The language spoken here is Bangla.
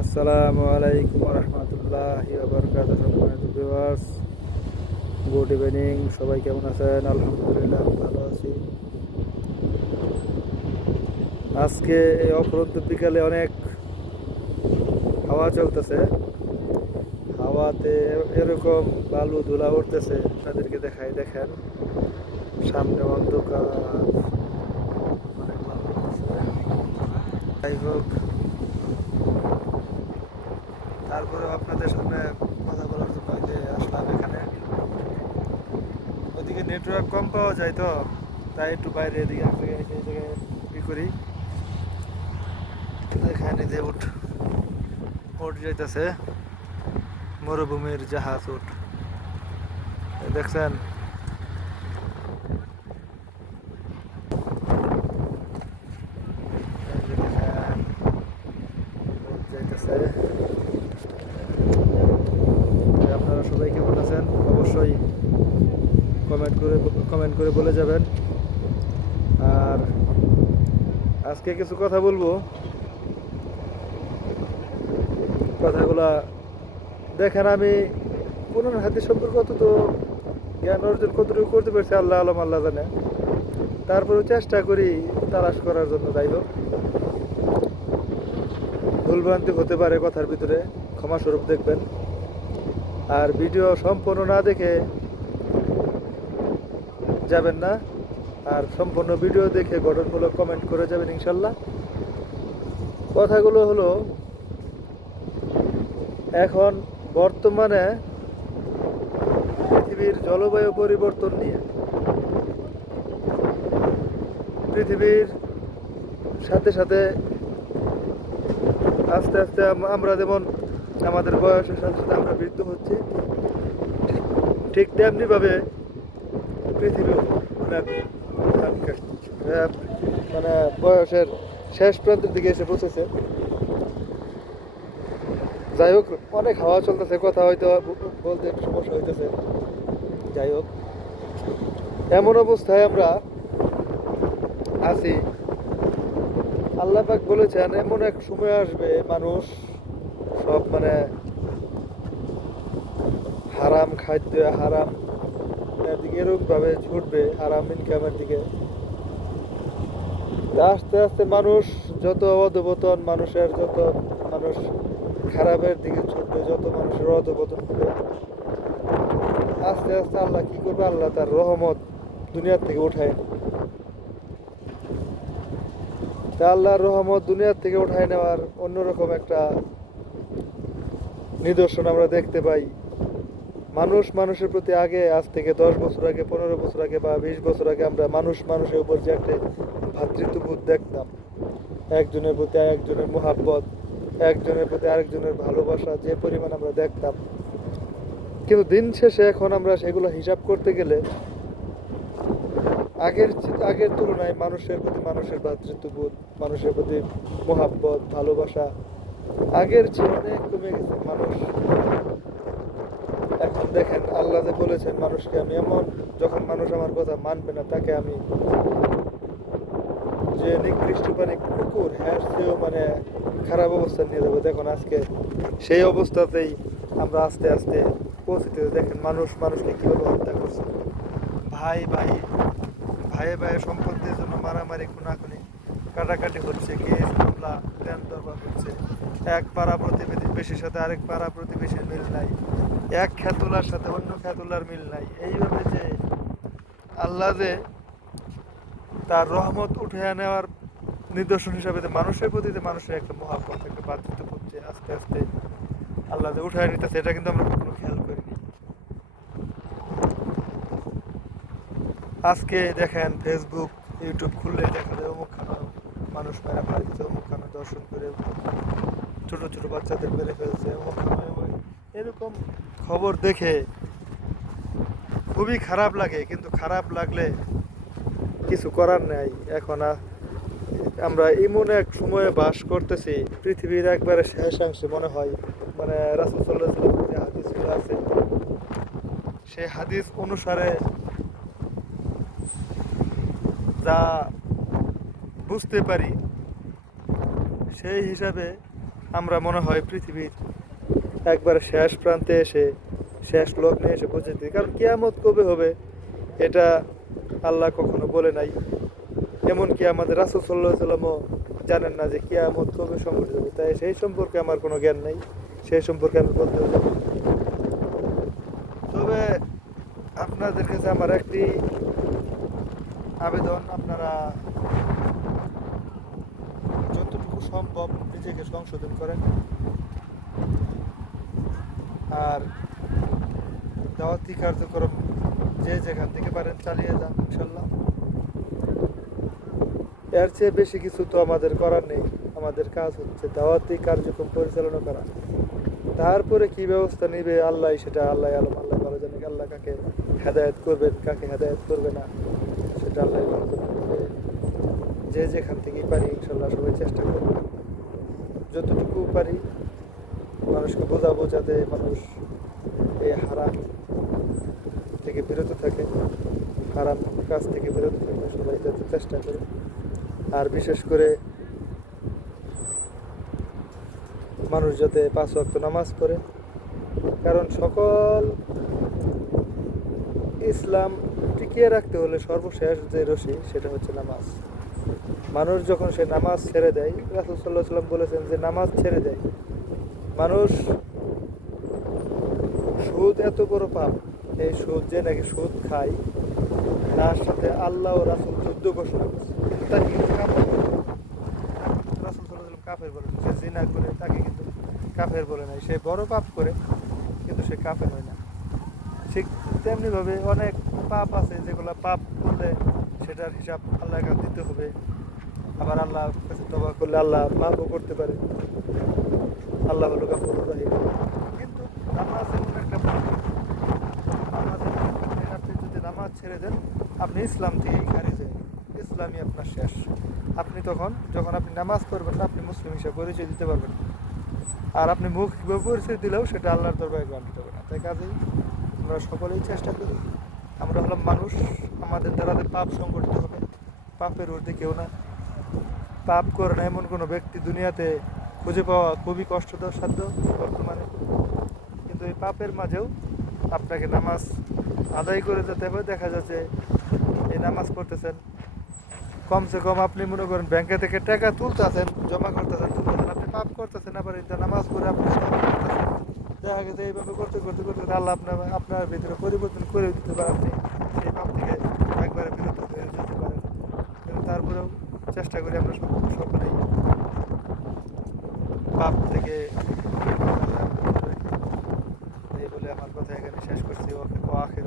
আসসালামু আলাইকুম রহমতুল্লাহি সম্মানিত ভিউয়ার্স, গুড ইভিনিং। সবাই কেমন আছেন? আলহামদুলিল্লাহ ভালো আছি। আজকে এই অপরন্ত বিকালে অনেক হাওয়া চলতেছে। হাওয়াতে এরকম বালু ধুলা উঠতেছে, তাদেরকে দেখাই দেখেন। সামনে অন্ধকার, অনেক বালু উঠতেছে। যাই হোক, তারপরে আপনাদের সামনে কথা বলার জন্য আসলাম এখানে। ওদিকে নেটওয়ার্ক কম পাওয়া যায়, তো তাই একটু বাইরে এদিকে এক জায়গায় সেই জায়গায় ই করি। এখানে যে উঠ যাইতেছে মরুভূমির জাহাজ উঠ, দেখছেন? এই যে দেখেন, উট যাইতেছে। আপনারা সবাই কেমন আছেন? অবশ্যই কমেন্ট করে বলে যাবেন। আর আজকে কিছু কথা বলবো। কথাগুলা দেখেন, আমি কোরআন হাদিস সম্পর্কে অত তো জ্ঞান অর্জন কতটুকু করতে পারছি আল্লাহ আলম, আল্লাহ জানে। তারপরেও চেষ্টা করি তালাশ করার জন্য। যাই হোক, ভুলভ্রান্তি হতে পারে কথার ভিতরে, ক্ষমা স্বরূপ দেখবেন। আর ভিডিও সম্পূর্ণ না দেখে যাবেন না, আর সম্পূর্ণ ভিডিও দেখে গঠনমূলক কমেন্ট করে যাবেন ইনশাল্লাহ। কথাগুলো হলো, এখন বর্তমানে পৃথিবীর জলবায়ু পরিবর্তন নিয়ে, পৃথিবীর সাথে সাথে আস্তে আস্তে আমরা যেমন আমাদের বয়সের সাথে সাথে আমরা বৃদ্ধ হচ্ছি, ঠিক তেমনিভাবে পৃথিবী মানে মানে বয়সের শেষ প্রান্তের দিকে এসে পৌঁছেছে। যাই হোক, অনেক হাওয়া চলতেছে, কথা হয়তো বলতে একটু সমস্যা হইতেছে। যাই হোক, এমন অবস্থায় আমরা আছি, আল্লাহ পাক বলেছেন এমন এক সময় আসবে মানুষ সব হারাম খাদ্য, হারাম দিকে এরকম ভাবে ছুটবে, হারাম ইনকামের দিকে। আস্তে আস্তে মানুষ যত অধপতন, যত মানুষ খারাপের দিকে ছুটবে, যত মানুষের অধপতন হবে, আস্তে আস্তে আল্লাহ কি করবে? আল্লাহ তার রহমত দুনিয়ার থেকে উঠায়। তা আল্লাহর রহমত দুনিয়ার থেকে উঠায় নেওয়ার অন্যরকম একটা নিদর্শন আমরা দেখতে পাই। মানুষের প্রতি আগে, আজ থেকে 10 বছর আগে, 15 বছর আগে বা 20 বছর আগে আমরা মানুষের উপর যে একটা ভ্রাতৃত্ববোধ দেখতাম, একজনের প্রতি একজনের মোহাব্বত, একজনের প্রতি আরেকজনের ভালোবাসা যে পরিমাণ আমরা দেখতাম, কিন্তু দিন শেষে এখন আমরা সেগুলো হিসাব করতে গেলে আগের আগের তুলনায় মানুষের প্রতি মানুষের ভ্রাতৃত্ববোধ, মানুষের প্রতি মোহাব্বত, ভালোবাসা আগের চেয়ে অনেক কমে গেছে। মানুষ এখন দেখেন, আল্লাহ যে বলেছেন মানুষকে আমি এমন, যখন মানুষ আমার কথা মানবে না তাকে আমি যে নিকৃষ্ট কুকুর, হ্যাঁ সেও খারাপ অবস্থা নিয়ে যাবো। দেখুন আজকে সেই অবস্থাতেই আমরা আস্তে আস্তে পৌঁছতে। দেখেন মানুষকে কীভাবে হত্যা করছে, ভাই ভাই ভাইয়ে ভাইয়ের সম্পত্তির জন্য মারামারি, খুনাখুনি, কাটাকাটি হচ্ছে, কেস মামলা, দেন দরবার হচ্ছে। এক পাড়া প্রতিবেশীর সাথে আরেক পাড়া প্রতিবেশীর মিল নাই, এক খেতুলার সাথে অন্য খেতুলার মিল নাই। এইভাবে যে আল্লাহ যে তার রহমত উঠে নেওয়ার নিদর্শন হিসাবে মানুষের প্রতি যে মানুষের একটা মহাব্বত, একটা বাধ্যতাবোধ যে আস্তে আস্তে আল্লাহ যে উঠায় নিতেছে, এটা কিন্তু আমরা কখনো খেয়াল করিনি। আজকে দেখেন ফেসবুক, ইউটিউব খুললে দেখা যায় অমুকখানা মানুষ মেরা মারি দিচ্ছে, অমুকখানা দর্শন করে ছোট ছোট বাচ্চাদের মেরে ফেলছে, এরকম খবর দেখে খুবই খারাপ লাগে। কিন্তু খারাপ লাগলে কিছু করার নেই। এখন আমরা এমন এক সময়ে বাস করতেছি, পৃথিবীর একবারে শেষাংশে মনে হয়, রাসূল সাল্লাল্লাহু আলাইহি ওয়াসাল্লামের যে হাদিসগুলো আছে, সেই হাদিস অনুসারে যা বুঝতে পারি, সেই হিসাবে আমরা মনে হয় পৃথিবীর একবারে শেষ প্রান্তে এসে শেষ লগ্নে এসে পৌঁছেছি, কারণ কিয়ামত কবে হবে এটা আল্লাহ কখনো বলে নাই। এমনকি আমাদের রাসূল সাল্লাল্লাহু আলাইহি সাল্লামও জানেন না যে কিয়ামত কবে সংঘটিত হবে, তাই সেই সম্পর্কে আমার কোনো জ্ঞান নেই, সেই সম্পর্কে আমি বলতে যাব না। তবে আপনাদের কাছে আমার একটি আবেদন, আপনারা যতটুকু সম্ভব নিজেকে সংশোধন করেন আর দাওয়াতি কার্যক্রম যে যেখান থেকে পারেন চালিয়ে যান ইনশাল্লাহ। এর চেয়ে বেশি কিছু তো আমাদের করার নেই। আমাদের কাজ হচ্ছে দাওয়াতি কার্যক্রম পরিচালনা করা। তারপরে কি ব্যবস্থা নিবে আল্লাহ, সেটা আল্লাহ আলম, আল্লাহ ভালো জানে। আল্লাহ কাকে হেদায়েত করবেন কাকে হেদায়েত করবে না সেটা আল্লাহ ভালো জানে। যে যেখান থেকেই পারি ইনশাল্লাহ সবাই চেষ্টা করবো যতটুকু পারি মানুষকে বোঝাবো, যাতে মানুষ এই হারাম থেকে বিরত থাকে, হারাম কাজ থেকে বিরত থাকে, সবাই যাতে চেষ্টা করে। আর বিশেষ করে মানুষ যাতে 5 ওয়াক্ত নামাজ পড়ে, কারণ সকল ইসলাম টিকিয়ে রাখতে হলে সর্বশেষ যে রশি সেটা হচ্ছে নামাজ। মানুষ যখন সে নামাজ ছেড়ে দেয়, রাসূল সাল্লাল্লাহু আলাইহি সাল্লাম বলেছেন যে নামাজ ছেড়ে দেয় মানুষ, সুদ এত বড় পাপ, এই সুদ যে নাকি সুদ খায় তার সাথে আল্লাহ ও রাসূল যুদ্ধ ঘোষণা করছে, তাকে কিন্তু কাফের বলে। রাসূল সাল্লাল্লাহু আলাইহি সাল্লাম কাফের বলে, সে জিনা করে তাকে কিন্তু কাফের বলে নাই। সে বড় পাপ করে কিন্তু সে কাফের হয় না। ঠিক তেমনিভাবে অনেক পাপ আছে যেগুলো পাপ করলে সেটার হিসাব আল্লাহর কাছে দিতে হবে, আবার আল্লাহর কাছে তওবা করলে আল্লাহ মাফও করতে পারে। আল্লাহ হলো গাফুরুর রহিম। কিন্তু নামাজ এমন একটা পাপ, নামাজ এমন একটা জিনিস, আপনি যদি নামাজ ছেড়ে দেন আপনি ইসলাম থেকেই খারিজ হয়ে গেলেন, ইসলামই আপনার শেষ। আপনি তখন যখন আপনি নামাজ পড়বেন না, আপনি মুসলিম হিসাবে পরিচয় দিতে পারবেন না। আর আপনি মৌখিকভাবে পরিচয় দিলেও সেটা আল্লাহর দরবারে গ্রহণিত হবে না। তাই কাজেই আমরা সকলেই চেষ্টা করি, আমরা হলাম মানুষ, আমাদের দ্বারা পাপ সংগঠিত হবে, পাপের ঊর্ধ্বে কেউ না। পাপ করে না এমন কোনো ব্যক্তি দুনিয়াতে খুঁজে পাওয়া খুবই কষ্টসাধ্য বর্তমানে। কিন্তু এই পাপের মাঝেও আপনাকে নামাজ আদায় করে যেতে হবে। দেখা যাচ্ছে এই নামাজ পড়তেছেন, কমসে কম আপনি মনে করেন ব্যাংকে থেকে টাকা তুলতেছেন, জমা করতেছেন, আপনি পাপ করতেছেন, আবার নামাজ পড়ে আপনি দেখা গেছে এইভাবে করতে করতে করতে আল্লাহ আপনার ভিতরে পরিবর্তন করে দিতে পারেন, আপনি সেই পাপ থেকে একবারে বিরত হয়ে যেতে পারেন। কিন্তু তারপরেও চেষ্টা করি আমরা সকলেই পাপ থেকে এই বলে আমার কথা এখানে শেষ করছি। ওকে আখির